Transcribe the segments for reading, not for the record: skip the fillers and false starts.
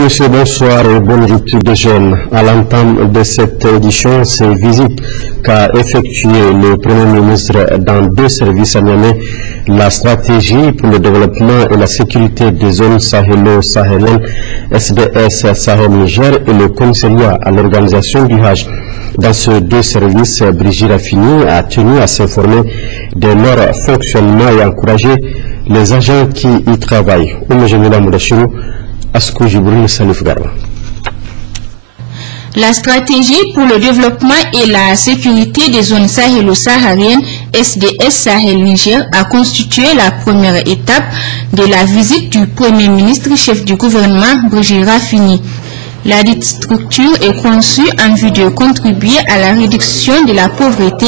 Mesdames et messieurs, bonsoir et bonne route des jeunes. À l'entame de cette édition, ces visites qu'a effectué le Premier ministre dans 2 services à Niamey, la stratégie pour le développement et la sécurité des zones sahélo-sahéliennes, SBS Sahel Niger, et le commissariat à l'organisation du Hajj. Dans ces 2 services, Brigitte Raffini a tenu à s'informer de leur fonctionnement et encourager les agents qui y travaillent. La stratégie pour le développement et la sécurité des zones sahélo-sahariennes SDS Sahel Niger a constitué la première étape de la visite du Premier ministre chef du gouvernement Brigitte Raffini. La dite structure est conçue en vue de contribuer à la réduction de la pauvreté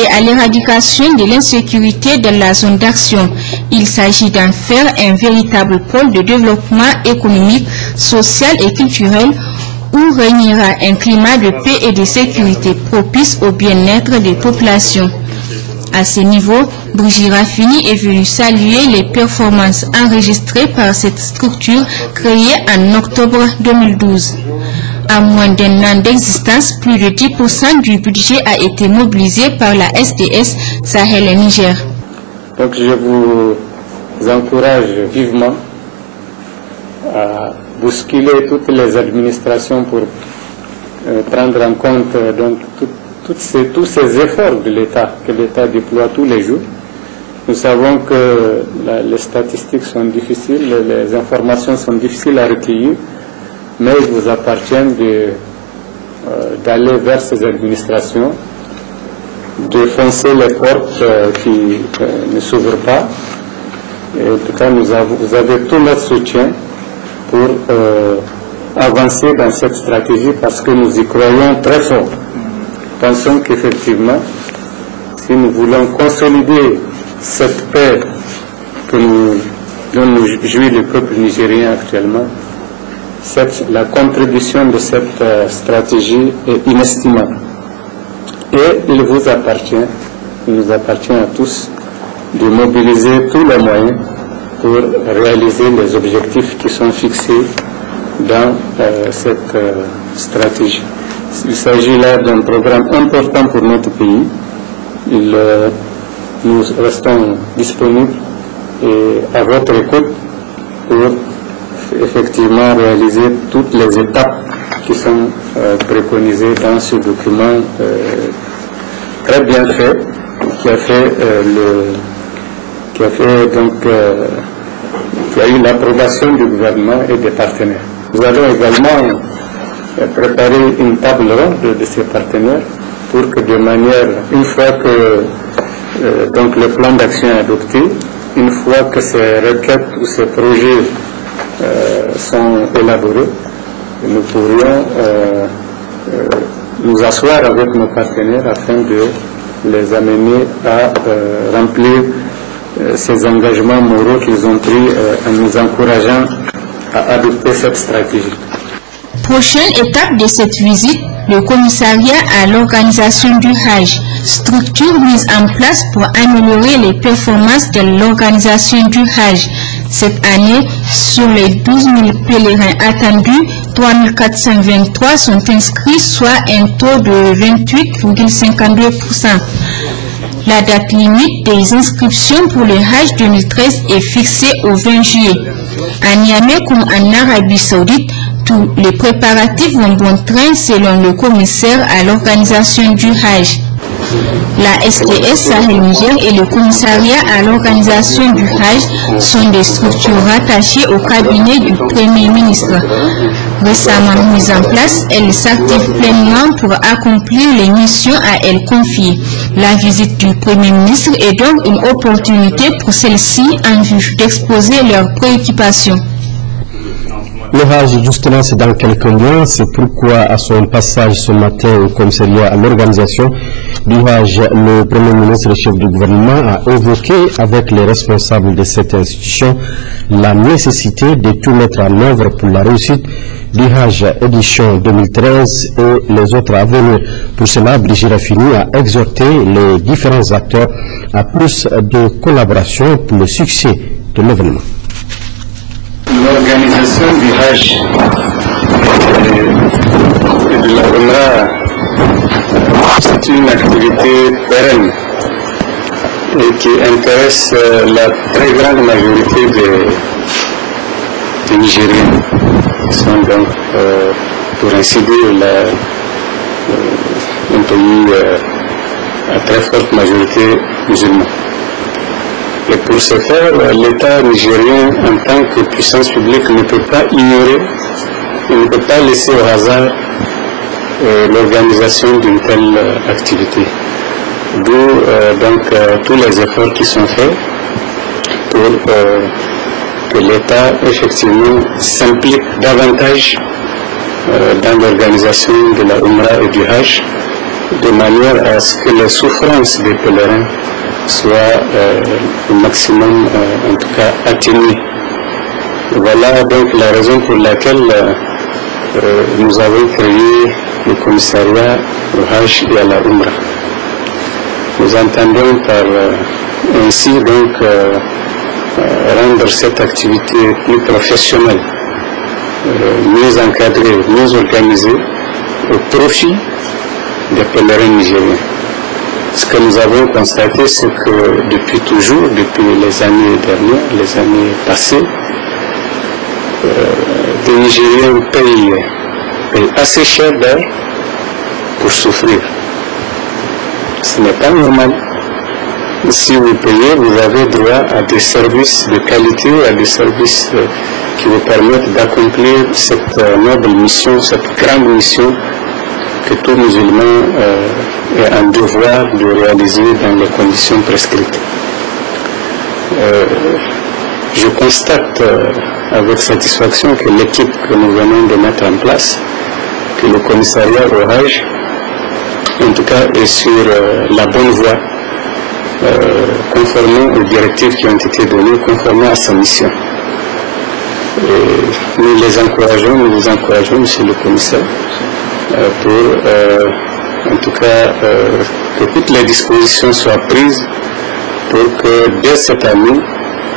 et à l'éradication de l'insécurité dans la zone d'action. Il s'agit d'en faire un véritable pôle de développement économique, social et culturel où régnera un climat de paix et de sécurité propice au bien-être des populations. À ce niveau, Brigitte Raffini est venue saluer les performances enregistrées par cette structure créée en octobre 2012. À moins d'un an d'existence, plus de 10% du budget a été mobilisé par la SDS Sahel Niger. Donc je vous encourage vivement à bousculer toutes les administrations pour prendre en compte donc tous ces efforts de l'État que l'État déploie tous les jours. Nous savons que les statistiques sont difficiles, les informations sont difficiles à recueillir, mais il vous appartient d'aller vers ces administrations, de foncer les portes qui ne s'ouvrent pas. Et en tout cas, vous avez tout notre soutien pour avancer dans cette stratégie parce que nous y croyons très fort. Pensons qu'effectivement, si nous voulons consolider cette paix dont nous jouit le peuple nigérien actuellement, la contribution de cette stratégie est inestimable. Et il nous appartient à tous de mobiliser tous les moyens pour réaliser les objectifs qui sont fixés dans cette stratégie. Il s'agit là d'un programme important pour notre pays. Nous restons disponibles et à votre écoute pour effectivement réaliser toutes les étapes qui sont préconisées dans ce document très bien fait, qui a eu l'approbation du gouvernement et des partenaires. Nous allons également préparer une table ronde de ces partenaires pour que de manière, une fois que donc le plan d'action est adopté, une fois que ces requêtes ou ces projets sont élaborés, nous pourrions nous asseoir avec nos partenaires afin de les amener à remplir ces engagements moraux qu'ils ont pris en nous encourageant à adopter cette stratégie. Prochaine étape de cette visite, le commissariat à l'organisation du Hajj, structure mise en place pour améliorer les performances de l'organisation du Hajj. Cette année, sur les 12 000 pèlerins attendus, 3 423 sont inscrits, soit un taux de 28,52%. La date limite des inscriptions pour le Hajj 2013 est fixée au 20 juillet. À Niamey comme en Arabie Saoudite, tous les préparatifs vont bon train selon le commissaire à l'organisation du Hajj. La SDS Sahel Niger et le commissariat à l'organisation du Hajj sont des structures rattachées au cabinet du Premier ministre. Récemment mises en place, elles s'activent pleinement pour accomplir les missions à elles confiées. La visite du Premier ministre est donc une opportunité pour celles-ci en vue d'exposer leurs préoccupations. Le Hajj, justement, c'est dans quelques mois. C'est pourquoi, à son passage ce matin au commissariat à l'organisation du Hajj, le Premier ministre et chef du gouvernement a évoqué avec les responsables de cette institution la nécessité de tout mettre en œuvre pour la réussite du Hajj édition 2013 et les autres à venir. Pour cela, Brigitte Raffini a exhorté les différents acteurs à plus de collaboration pour le succès de l'événement. L'organisation l'organisation du Hajj et de la Umrah, c'est une activité pérenne et qui intéresse la très grande majorité des Nigériens, qui sont donc, pour ainsi dire, un pays à très forte majorité musulmane. Et pour ce faire, l'État nigérien, en tant que puissance publique, ne peut pas ignorer, ne peut pas laisser au hasard l'organisation d'une telle activité. D'où donc tous les efforts qui sont faits pour que l'État effectivement s'implique davantage dans l'organisation de la Umrah et du Hajj, de manière à ce que les souffrances des pèlerins soient au maximum, en tout cas, atténuées. Voilà donc la raison pour laquelle nous avons créé le commissariat au Hajj et à la Umrah. Nous entendons par ainsi donc rendre cette activité plus professionnelle, mieux encadrée, mieux organisée, au profit des pèlerins nigériens. Ce que nous avons constaté, c'est que depuis toujours, depuis les années dernières, les années passées, les Nigériens payent assez cher d'air pour souffrir. Ce n'est pas normal. Si vous payez, vous avez droit à des services de qualité, à des services qui vous permettent d'accomplir cette noble mission, cette grande mission que tout musulman est en devoir de réaliser dans les conditions prescrites. Je constate avec satisfaction que l'équipe que nous venons de mettre en place, que le commissariat au Hajj, en tout cas, est sur la bonne voie, conformément aux directives qui ont été données, conformément à sa mission. Et nous vous encourageons, monsieur le commissaire, pour, en tout cas, que toutes les dispositions soient prises pour que dès cette année,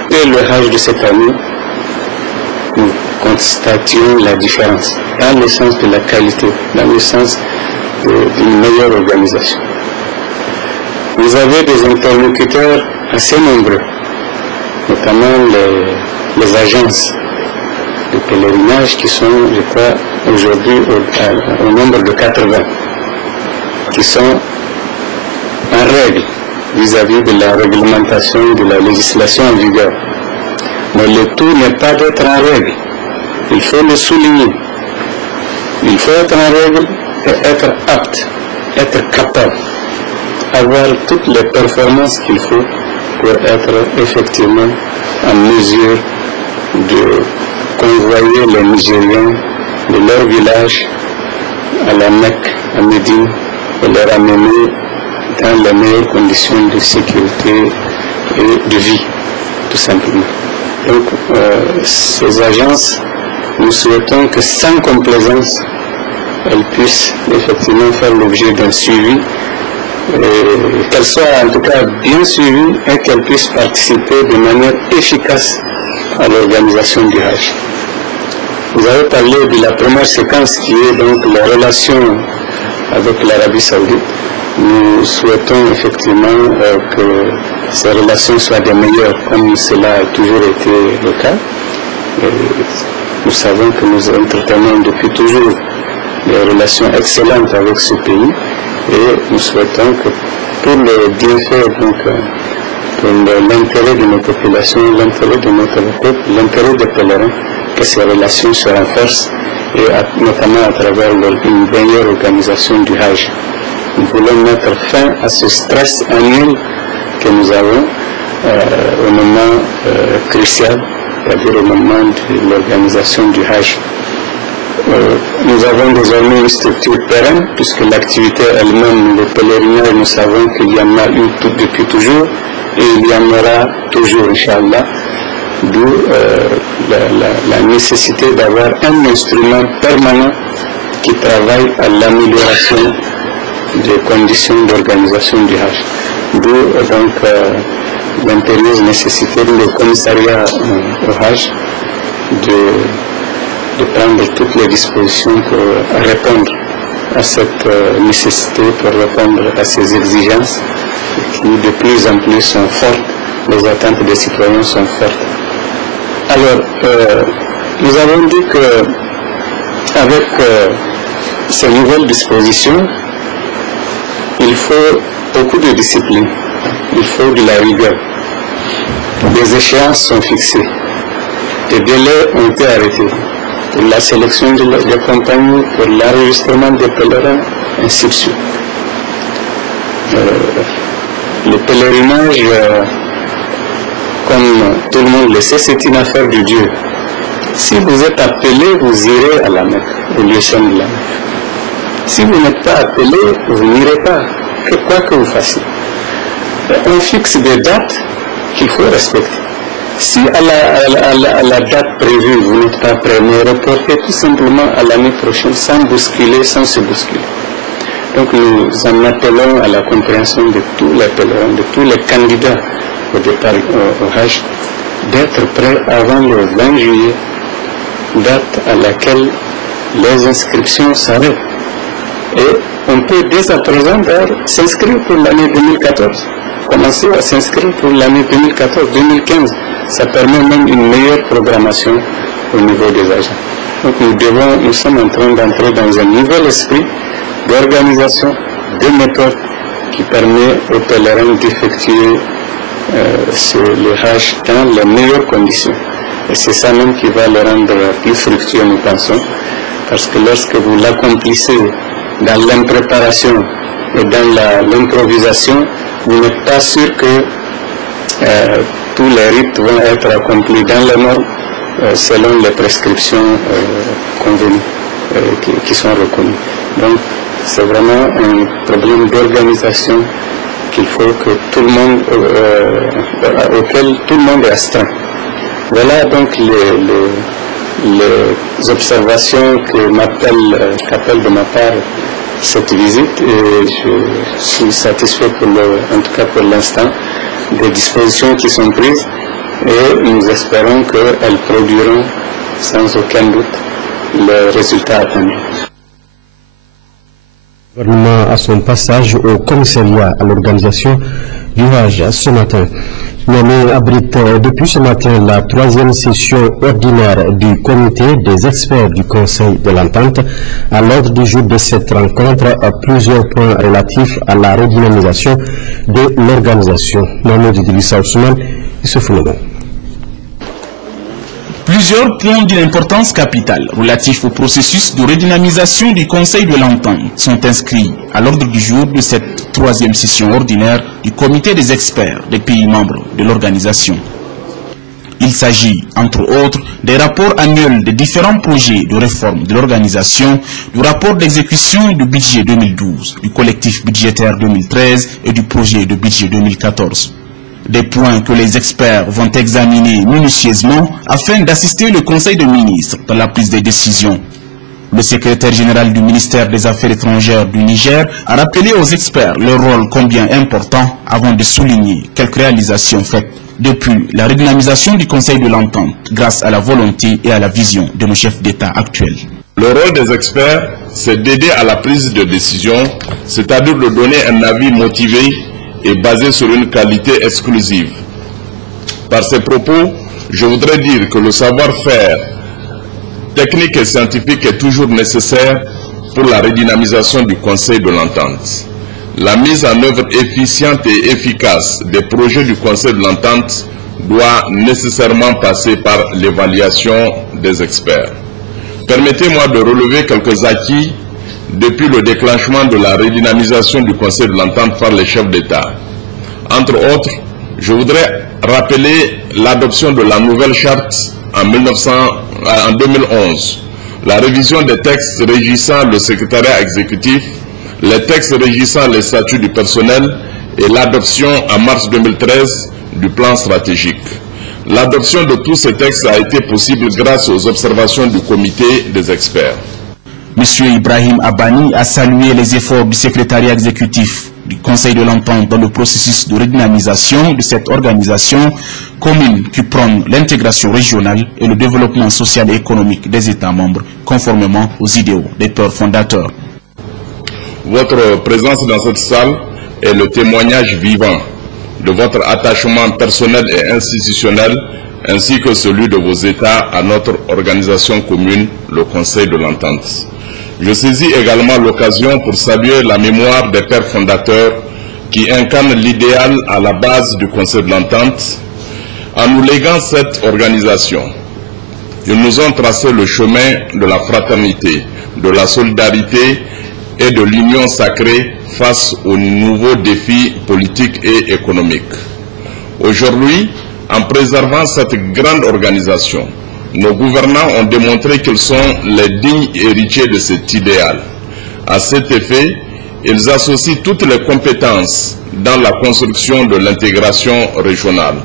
dès le Hajj de cette année, nous constations la différence, dans le sens de la qualité, dans le sens d'une meilleure organisation. Vous avez des interlocuteurs assez nombreux, notamment les agences de pèlerinage qui sont, je crois, aujourd'hui au nombre de 80, qui sont en règle vis-à-vis de la réglementation de la législation en vigueur. Mais le tout n'est pas d'être en règle. Il faut le souligner. Il faut être en règle et être apte, être capable, avoir toutes les performances qu'il faut pour être effectivement en mesure de convoyer les Nigériens de leur village à la Mecque, à Médine, et les ramener dans les meilleures conditions de sécurité et de vie, tout simplement. Donc, ces agences, nous souhaitons que sans complaisance, elles puissent effectivement faire l'objet d'un suivi, qu'elles soient en tout cas bien suivies et qu'elles puissent participer de manière efficace à l'organisation du Hajj. Vous avez parlé de la première séquence qui est donc la relation avec l'Arabie Saoudite. Nous souhaitons effectivement que ces relations soient des meilleures, comme cela a toujours été le cas. Et nous savons que nous entretenons depuis toujours des relations excellentes avec ce pays et nous souhaitons que pour le bienfait, donc, pour l'intérêt de nos populations, l'intérêt de notre peuple, l'intérêt des pèlerins, que ces relations se renforcent et notamment à travers une meilleure organisation du Hajj. Nous voulons mettre fin à ce stress annuel que nous avons au moment crucial, c'est-à-dire au moment de l'organisation du Hajj. Nous avons désormais une structure pérenne, puisque l'activité elle-même, le pèlerinage, nous savons qu'il y en a eu depuis toujours, et il y en aura toujours, Inch'Allah, d'où la nécessité d'avoir un instrument permanent qui travaille à l'amélioration des conditions d'organisation du Hajj. D'où donc l'impérieuse nécessité du commissariat au Hajj de prendre toutes les dispositions pour répondre à cette nécessité, pour répondre à ces exigences qui de plus en plus sont fortes, les attentes des citoyens sont fortes. Alors, nous avons dit que avec ces nouvelles dispositions, il faut beaucoup de discipline, il faut de la rigueur. Les échéances sont fixées, les délais ont été arrêtés pour la sélection des compagnies, pour l'enregistrement des pèlerins, ainsi de suite. Le pèlerinage, comme tout le monde le sait, c'est une affaire de Dieu. Si vous êtes appelé, vous irez à la Mecque, au lieu saint de la Mecque. Si vous n'êtes pas appelé, vous n'irez pas, quoi que vous fassiez. On fixe des dates qu'il faut respecter. Si à la date prévue, vous n'êtes pas prêt, mais reportez tout simplement à l'année prochaine, sans bousculer, sans se bousculer. Donc nous en appelons à la compréhension de tous les pèlerins, de tous les candidats au départ au Hajj, d'être prêts avant le 20 juillet, date à laquelle les inscriptions s'arrêtent. Et on peut dès à présent s'inscrire pour l'année 2014, commencer à s'inscrire pour l'année 2014-2015. Ça permet même une meilleure programmation au niveau des agents. Donc nous sommes en train d'entrer dans un nouvel esprit d'organisation, de méthode qui permet aux pèlerins d'effectuer le Hajj dans les meilleures conditions. Et c'est ça même qui va le rendre plus fructueux, nous pensons, parce que lorsque vous l'accomplissez dans l'impréparation et dans l'improvisation, vous n'êtes pas sûr que tous les rites vont être accomplis dans les normes selon les prescriptions convenues, qui sont reconnues. Donc, c'est vraiment un problème d'organisation qu'il faut que tout le monde, auquel tout le monde est astreint. Voilà donc les observations qu'appelle de ma part cette visite, et je suis satisfait en tout cas pour l'instant des dispositions qui sont prises, et nous espérons qu'elles produiront sans aucun doute les résultats attendus. Le gouvernement à son passage au commissariat à l'organisation du Hajj ce matin. Niamey abrite depuis ce matin la 3e session ordinaire du comité des experts du Conseil de l'Entente. À l'ordre du jour de cette rencontre, plusieurs points relatifs à la redynamisation de l'organisation. Mohamed Idrissa Ousmane et ce phénomène. Plusieurs points d'une importance capitale relatifs au processus de redynamisation du Conseil de l'Entente sont inscrits à l'ordre du jour de cette 3e session ordinaire du comité des experts des pays membres de l'organisation. Il s'agit, entre autres, des rapports annuels des différents projets de réforme de l'organisation, du rapport d'exécution du budget 2012, du collectif budgétaire 2013 et du projet de budget 2014. Des points que les experts vont examiner minutieusement afin d'assister le Conseil de ministres dans la prise des décisions. Le secrétaire général du ministère des Affaires étrangères du Niger a rappelé aux experts leur rôle combien important avant de souligner quelques réalisations faites depuis la redynamisation du Conseil de l'Entente grâce à la volonté et à la vision de nos chefs d'État actuels. Le rôle des experts, c'est d'aider à la prise de décision, c'est-à-dire de donner un avis motivé et basé sur une qualité exclusive. Par ces propos, je voudrais dire que le savoir-faire technique et scientifique est toujours nécessaire pour la redynamisation du Conseil de l'Entente. La mise en œuvre efficiente et efficace des projets du Conseil de l'Entente doit nécessairement passer par l'évaluation des experts. Permettez-moi de relever quelques acquis depuis le déclenchement de la redynamisation du Conseil de l'Entente par les chefs d'État. Entre autres, je voudrais rappeler l'adoption de la nouvelle charte en 2011, la révision des textes régissant le secrétariat exécutif, les textes régissant les statuts du personnel et l'adoption en mars 2013 du plan stratégique. L'adoption de tous ces textes a été possible grâce aux observations du comité des experts. M. Ibrahim Abani a salué les efforts du secrétariat exécutif du Conseil de l'entente dans le processus de redynamisation de cette organisation commune qui prône l'intégration régionale et le développement social et économique des États membres conformément aux idéaux des pères fondateurs. Votre présence dans cette salle est le témoignage vivant de votre attachement personnel et institutionnel ainsi que celui de vos États à notre organisation commune, le Conseil de l'Entente. Je saisis également l'occasion pour saluer la mémoire des pères fondateurs qui incarnent l'idéal à la base du Conseil de l'Entente. En nous léguant cette organisation, ils nous ont tracé le chemin de la fraternité, de la solidarité et de l'union sacrée face aux nouveaux défis politiques et économiques. Aujourd'hui, en préservant cette grande organisation, nos gouvernants ont démontré qu'ils sont les dignes héritiers de cet idéal. À cet effet, ils associent toutes les compétences dans la construction de l'intégration régionale.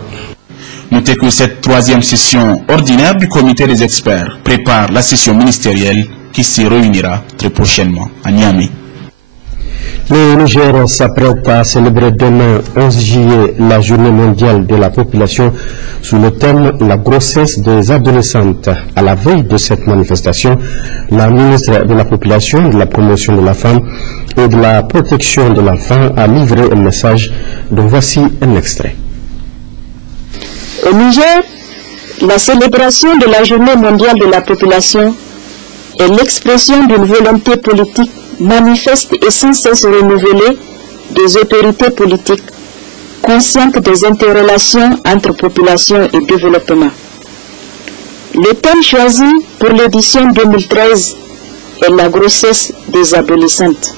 Notez que cette troisième session ordinaire du comité des experts prépare la session ministérielle qui se réunira très prochainement à Niamey. Le Niger s'apprête à célébrer demain 11 juillet la journée mondiale de la population sous le thème « La grossesse des adolescentes ». À la veille de cette manifestation, la ministre de la Population, de la Promotion de la Femme et de la Protection de l'Enfant a livré un message dont voici un extrait. Au Niger, la célébration de la journée mondiale de la population est l'expression d'une volonté politique manifeste et sans cesse renouvelée des autorités politiques, conscientes des interrelations entre population et développement. Le thème choisi pour l'édition 2013 est la grossesse des adolescentes.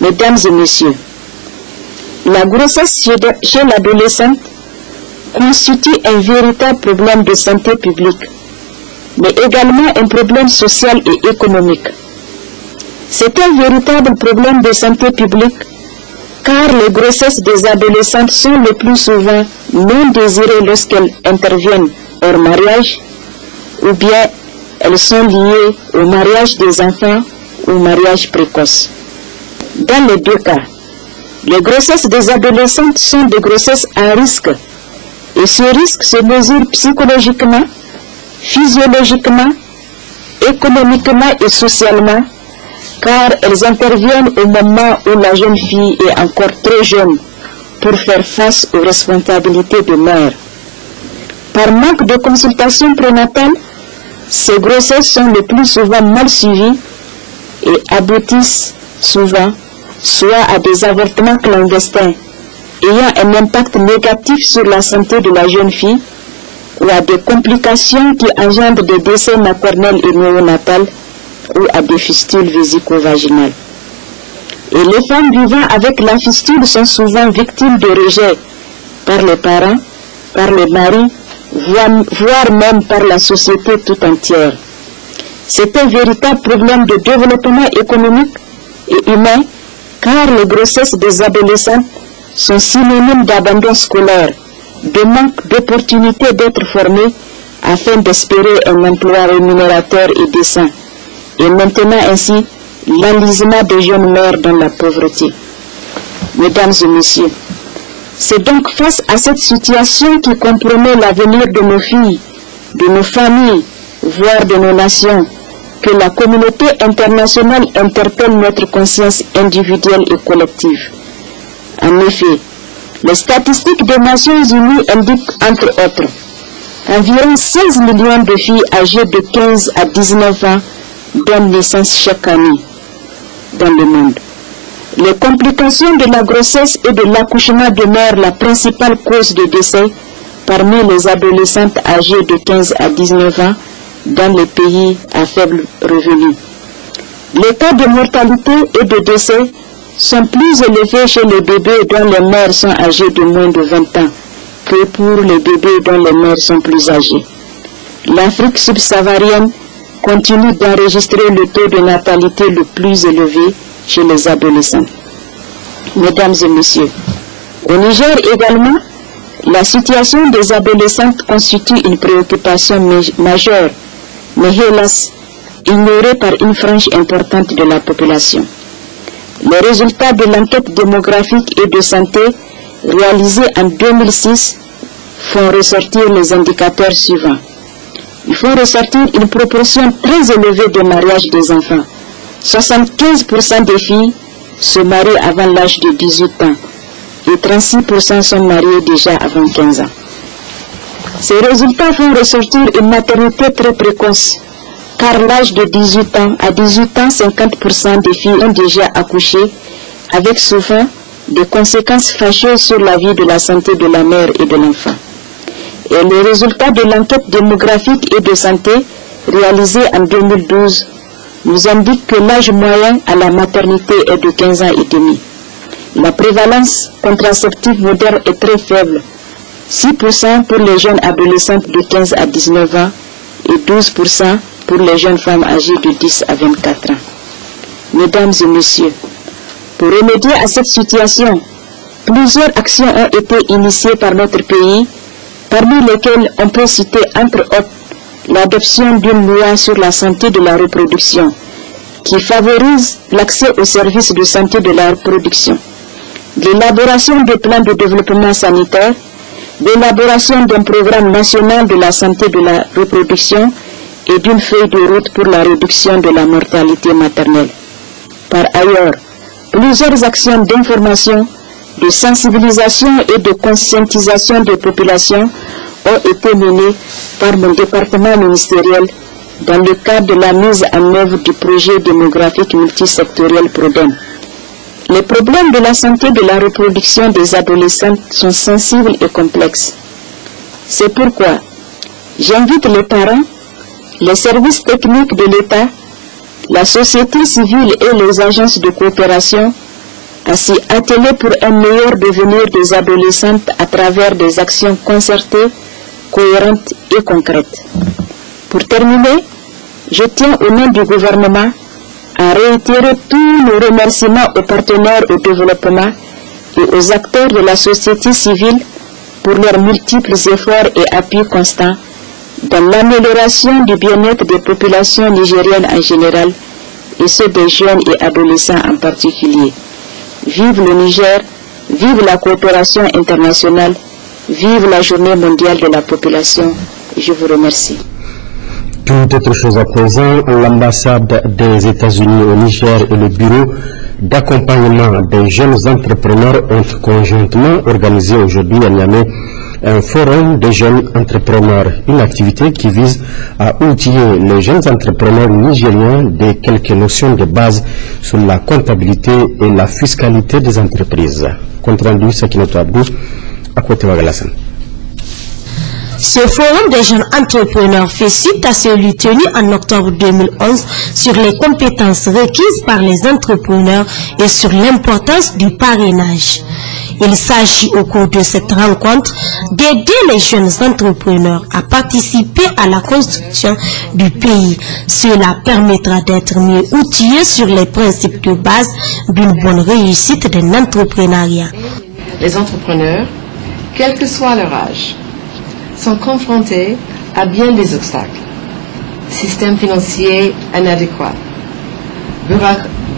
Mesdames et messieurs, la grossesse chez l'adolescente constitue un véritable problème de santé publique, mais également un problème social et économique. C'est un véritable problème de santé publique car les grossesses des adolescentes sont le plus souvent non désirées lorsqu'elles interviennent hors mariage ou bien elles sont liées au mariage des enfants ou mariage précoce. Dans les deux cas, les grossesses des adolescentes sont des grossesses à risque et ce risque se mesure psychologiquement, physiologiquement, économiquement et socialement car elles interviennent au moment où la jeune fille est encore trop jeune pour faire face aux responsabilités de mère. Par manque de consultation prénatale, ces grossesses sont le plus souvent mal suivies et aboutissent souvent soit à des avortements clandestins ayant un impact négatif sur la santé de la jeune fille ou à des complications qui engendrent des décès maternels et néonatals ou à des fistules vésico-vaginales. Et les femmes vivant avec la fistule sont souvent victimes de rejet par les parents, par les maris, voire même par la société tout entière. C'est un véritable problème de développement économique et humain car les grossesses des adolescents sont synonymes d'abandon scolaire, de manque d'opportunité d'être formés afin d'espérer un emploi rémunérateur et décent, et maintenant ainsi l'enlisement des jeunes mères dans la pauvreté. Mesdames et messieurs, c'est donc face à cette situation qui compromet l'avenir de nos filles, de nos familles, voire de nos nations, que la communauté internationale interpelle notre conscience individuelle et collective. En effet, les statistiques des Nations Unies indiquent, entre autres, environ 16 millions de filles âgées de 15 à 19 ans donnent naissance chaque année dans le monde. Les complications de la grossesse et de l'accouchement demeurent la principale cause de décès parmi les adolescentes âgées de 15 à 19 ans dans les pays à faible revenu. Les cas de mortalité et de décès sont plus élevés chez les bébés dont les mères sont âgées de moins de 20 ans que pour les bébés dont les mères sont plus âgées. L'Afrique subsaharienne continue d'enregistrer le taux de natalité le plus élevé chez les adolescents. Mesdames et messieurs, au Niger également, la situation des adolescentes constitue une préoccupation majeure, mais hélas, ignorée par une frange importante de la population. Les résultats de l'enquête démographique et de santé réalisée en 2006 font ressortir les indicateurs suivants. Il faut ressortir une proportion très élevée de mariage des enfants. 75% des filles se marient avant l'âge de 18 ans et 36% sont mariées déjà avant 15 ans. Ces résultats font ressortir une maternité très précoce, car l'âge de 18 ans, à 18 ans, 50% des filles ont déjà accouché, avec souvent des conséquences fâcheuses sur la vie de la santé de la mère et de l'enfant. Et les résultats de l'enquête démographique et de santé réalisée en 2012 nous indiquent que l'âge moyen à la maternité est de 15 ans et demi. La prévalence contraceptive moderne est très faible, 6% pour les jeunes adolescentes de 15 à 19 ans et 12% pour les jeunes femmes âgées de 10 à 24 ans. Mesdames et messieurs, pour remédier à cette situation, plusieurs actions ont été initiées par notre pays, parmi lesquelles on peut citer entre autres l'adoption d'une loi sur la santé de la reproduction qui favorise l'accès aux services de santé de la reproduction, l'élaboration des plans de développement sanitaire, l'élaboration d'un programme national de la santé de la reproduction et d'une feuille de route pour la réduction de la mortalité maternelle. Par ailleurs, plusieurs actions d'information, de sensibilisation et de conscientisation des populations ont été menées par mon département ministériel dans le cadre de la mise en œuvre du projet démographique multisectoriel PRODEM. Les problèmes de la santé de la reproduction des adolescentes sont sensibles et complexes. C'est pourquoi j'invite les parents, les services techniques de l'État, la société civile et les agences de coopération à s'y atteler pour un meilleur devenir des adolescentes à travers des actions concertées, cohérentes et concrètes. Pour terminer, je tiens au nom du gouvernement à réitérer tous nos remerciements aux partenaires au développement et aux acteurs de la société civile pour leurs multiples efforts et appuis constants dans l'amélioration du bien-être des populations nigériennes en général et ceux des jeunes et adolescents en particulier. Vive le Niger, vive la coopération internationale, vive la journée mondiale de la population. Je vous remercie. Toute autre chose à présent, l'ambassade des États-Unis au Niger et le bureau d'accompagnement des jeunes entrepreneurs ont conjointement organisé aujourd'hui à Niamey un forum des jeunes entrepreneurs, une activité qui vise à outiller les jeunes entrepreneurs nigériens de quelques notions de base sur la comptabilité et la fiscalité des entreprises. Compte rendu Sakinatou Abdou, à côté de Wagalasan. Ce forum des jeunes entrepreneurs fait suite à celui tenu en octobre 2011 sur les compétences requises par les entrepreneurs et sur l'importance du parrainage. Il s'agit au cours de cette rencontre d'aider les jeunes entrepreneurs à participer à la construction du pays. Cela permettra d'être mieux outillés sur les principes de base d'une bonne réussite de l'entrepreneuriat. Les entrepreneurs, quel que soit leur âge, sont confrontés à bien des obstacles. Système financier inadéquat,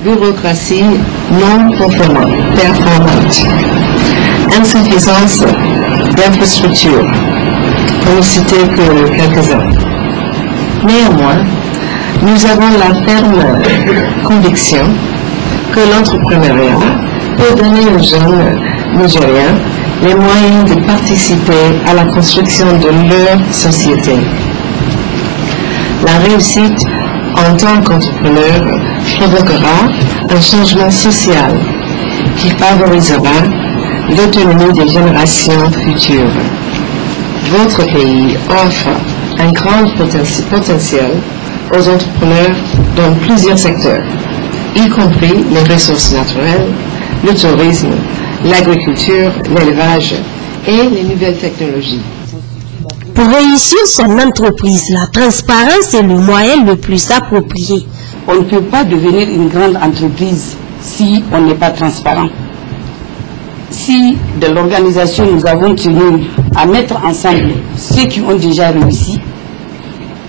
bureaucratie non performante, insuffisance d'infrastructures, pour ne citer que quelques-uns. Néanmoins, nous avons la ferme conviction que l'entrepreneuriat peut donner aux jeunes Nigériens les moyens de participer à la construction de leur société. La réussite en tant qu'entrepreneur provoquera un changement social qui favorisera l'autonomie des générations futures. Votre pays offre un grand potentiel aux entrepreneurs dans plusieurs secteurs, y compris les ressources naturelles, le tourisme, l'agriculture, l'élevage et les nouvelles technologies. Pour réussir son entreprise, la transparence est le moyen le plus approprié. On ne peut pas devenir une grande entreprise si on n'est pas transparent. Si de l'organisation nous avons tenu à mettre ensemble ceux qui ont déjà réussi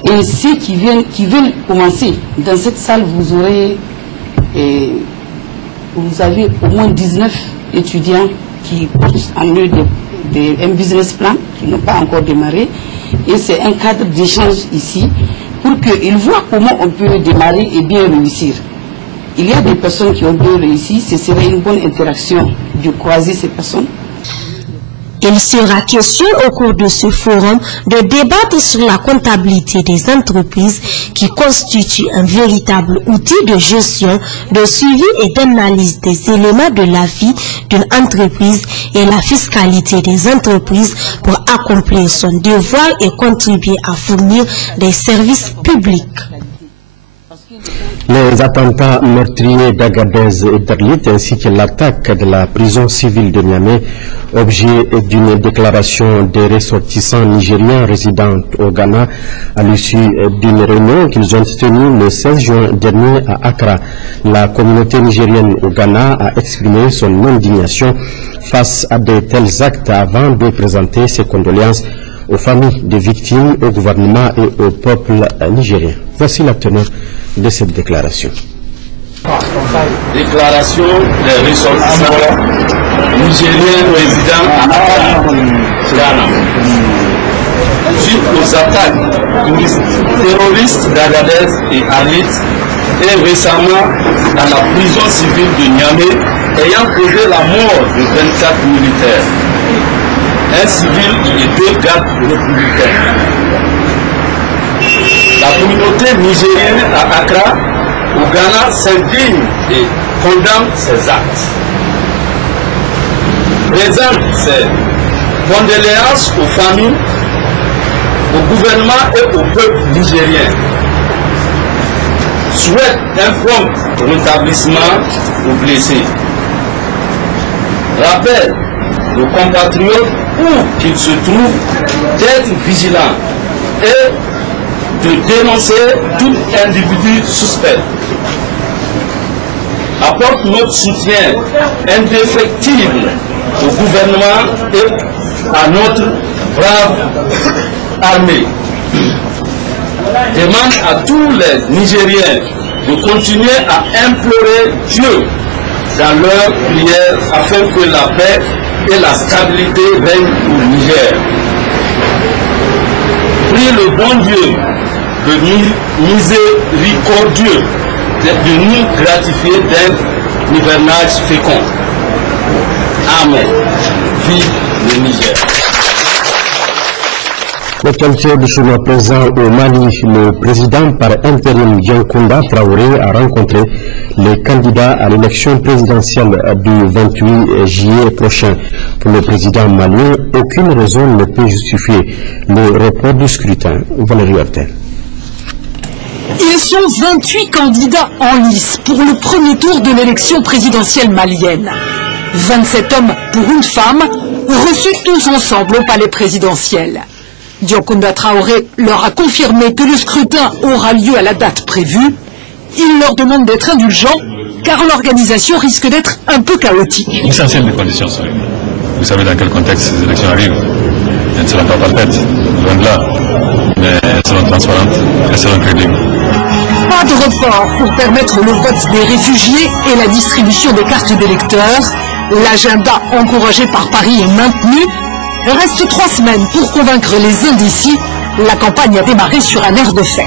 et ceux qui veulent commencer, dans cette salle vous aurez vous avez au moins 19 étudiants qui portent en eux un business plan qui n'ont pas encore démarré. Et c'est un cadre d'échange ici pour qu'ils voient comment on peut démarrer et bien réussir. Il y a des personnes qui ont bien réussi, ce serait une bonne interaction de croiser ces personnes. Il sera question au cours de ce forum de débattre sur la comptabilité des entreprises qui constitue un véritable outil de gestion, de suivi et d'analyse des éléments de la vie d'une entreprise et la fiscalité des entreprises pour accomplir son devoir et contribuer à fournir des services publics. Les attentats meurtriers d'Agadez et d'Arlit ainsi que l'attaque de la prison civile de Niamey, objet d'une déclaration des ressortissants nigériens résidant au Ghana à l'issue d'une réunion qu'ils ont tenue le 16 juin dernier à Accra. La communauté nigérienne au Ghana a exprimé son indignation face à de tels actes avant de présenter ses condoléances aux familles des victimes, au gouvernement et au peuple nigérien. Voici la teneur de cette déclaration. Déclaration des ressortissants nigériens résidant à Accra, Ghana. Suite aux attaques terroristes d'Agadez et Arlit et récemment dans la prison civile de Niamey ayant causé la mort de 24 militaires, un civil et 2 gardes républicains. La communauté nigérienne à Accra, au Ghana, s'indigne et condamne ces actes. Présente ses condoléances aux familles, au gouvernement et au peuple nigérien. Souhaite un prompt rétablissement aux blessés. Rappelle nos compatriotes où qu'ils se trouvent d'être vigilants et de dénoncer tout individu suspect. Apporte notre soutien indéfectible au gouvernement et à notre brave armée. Demande à tous les Nigériens de continuer à implorer Dieu dans leurs prières afin que la paix et la stabilité règnent au Niger. Prie le bon Dieu, le miséricordieux, de nous gratifier d'un hivernage fécond. Amen. Vive le Niger. L'actualité du jour à présent au Mali, le président par intérim Yankunda Traoré a rencontré les candidats à l'élection présidentielle du 28 juillet prochain. Pour le président malien, aucune raison ne peut justifier le report du scrutin. Valérie Hortel. Ils sont 28 candidats en lice pour le premier tour de l'élection présidentielle malienne. 27 hommes pour une femme, reçus tous ensemble au palais présidentiel. Yankunda Traoré leur a confirmé que le scrutin aura lieu à la date prévue. Il leur demande d'être indulgents, car l'organisation risque d'être un peu chaotique. L'essentiel des conditions sont réunies. Vous savez dans quel contexte ces élections arrivent. Elles ne seront pas parfaites, loin de là, mais elles seront transparentes, elles seront crédibles. Pas de report pour permettre le vote des réfugiés et la distribution des cartes d'électeurs. L'agenda encouragé par Paris est maintenu. Il reste 3 semaines pour convaincre les indécis. La campagne a démarré sur un air de fête.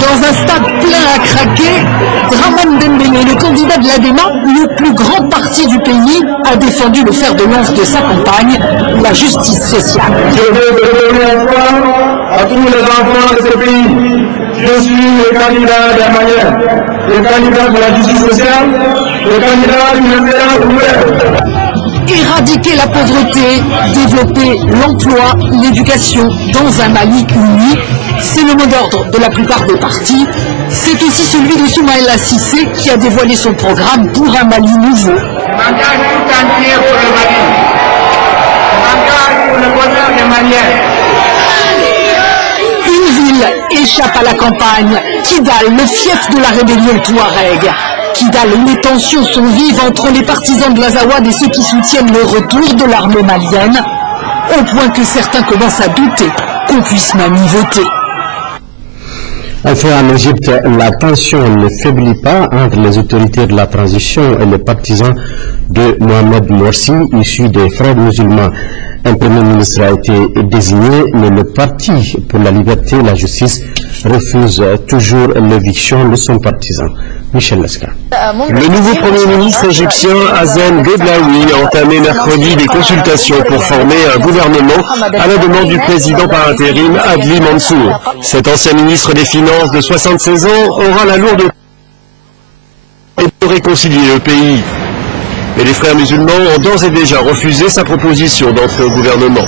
Dans un stade plein à craquer, Draman Dembélé, le candidat de l'ADEMA, le plus grand parti du pays, a défendu le fer de lance de sa campagne, la justice sociale. Je veux donner espoir à tous les enfants de ce pays. Je suis le candidat des Maliens, le candidat de la justice sociale, le candidat du mémoire ouvert. Éradiquer la pauvreté, développer l'emploi, l'éducation dans un Mali uni, c'est le mot d'ordre de la plupart des partis. C'est aussi celui de Soumaïla Cissé qui a dévoilé son programme pour un Mali nouveau. M'engage tout entier pour le Mali. M'engage pour le bonheur des Maliens. Une ville échappe à la campagne. Kidal, le fief de la rébellion Touareg. Kidal, où les tensions sont vives entre les partisans de l'Azawad et ceux qui soutiennent le retour de l'armée malienne, au point que certains commencent à douter qu'on puisse même y voter. Enfin, en Égypte, la tension ne faiblit pas entre les autorités de la transition et les partisans de Mohamed Morsi, issus des Frères musulmans. Un premier ministre a été désigné, mais le Parti pour la liberté et la justice refuse toujours l'éviction de son partisan. Michel Lesca. Le nouveau Premier ministre égyptien Hazen Gheblaoui a entamé mercredi des consultations pour former un gouvernement à la demande du président par intérim Adli Mansour. Cet ancien ministre des Finances de 76 ans aura la lourde de réconcilier le pays. Mais les frères musulmans ont d'ores et déjà refusé sa proposition d'entrer au gouvernement.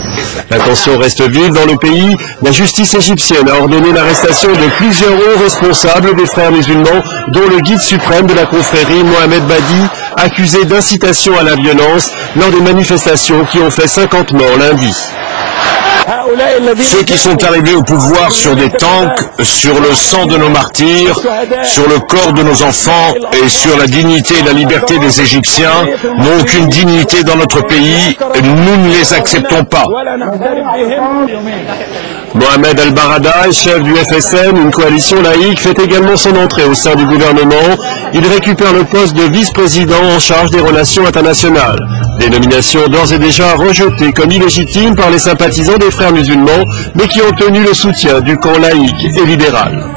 La tension reste vive dans le pays. La justice égyptienne a ordonné l'arrestation de plusieurs hauts responsables des frères musulmans, dont le guide suprême de la confrérie Mohamed Badi, accusé d'incitation à la violence lors des manifestations qui ont fait 50 morts lundi. Ceux qui sont arrivés au pouvoir sur des tanks, sur le sang de nos martyrs, sur le corps de nos enfants et sur la dignité et la liberté des Égyptiens n'ont aucune dignité dans notre pays. Nous ne les acceptons pas. Mohamed Al-Barada, chef du FSN, une coalition laïque, fait également son entrée au sein du gouvernement. Il récupère le poste de vice-président en charge des relations internationales. Des nominations d'ores et déjà rejetées comme illégitimes par les sympathisants des frères musulmans, mais qui ont obtenu le soutien du camp laïque et libéral.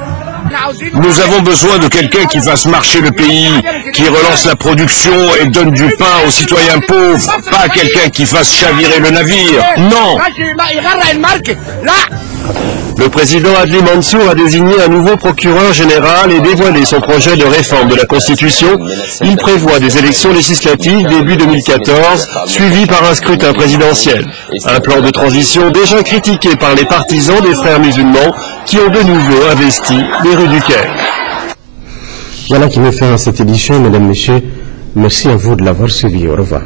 Nous avons besoin de quelqu'un qui fasse marcher le pays, qui relance la production et donne du pain aux citoyens pauvres, pas quelqu'un qui fasse chavirer le navire. Non. Le président Adli Mansour a désigné un nouveau procureur général et dévoilé son projet de réforme de la Constitution. Il prévoit des élections législatives début 2014, suivies par un scrutin présidentiel. Un plan de transition déjà critiqué par les partisans des frères musulmans qui ont de nouveau investi les rues du Caire. Voilà qui met fin à cette édition, mesdames, messieurs. Merci à vous de l'avoir suivi. Au revoir.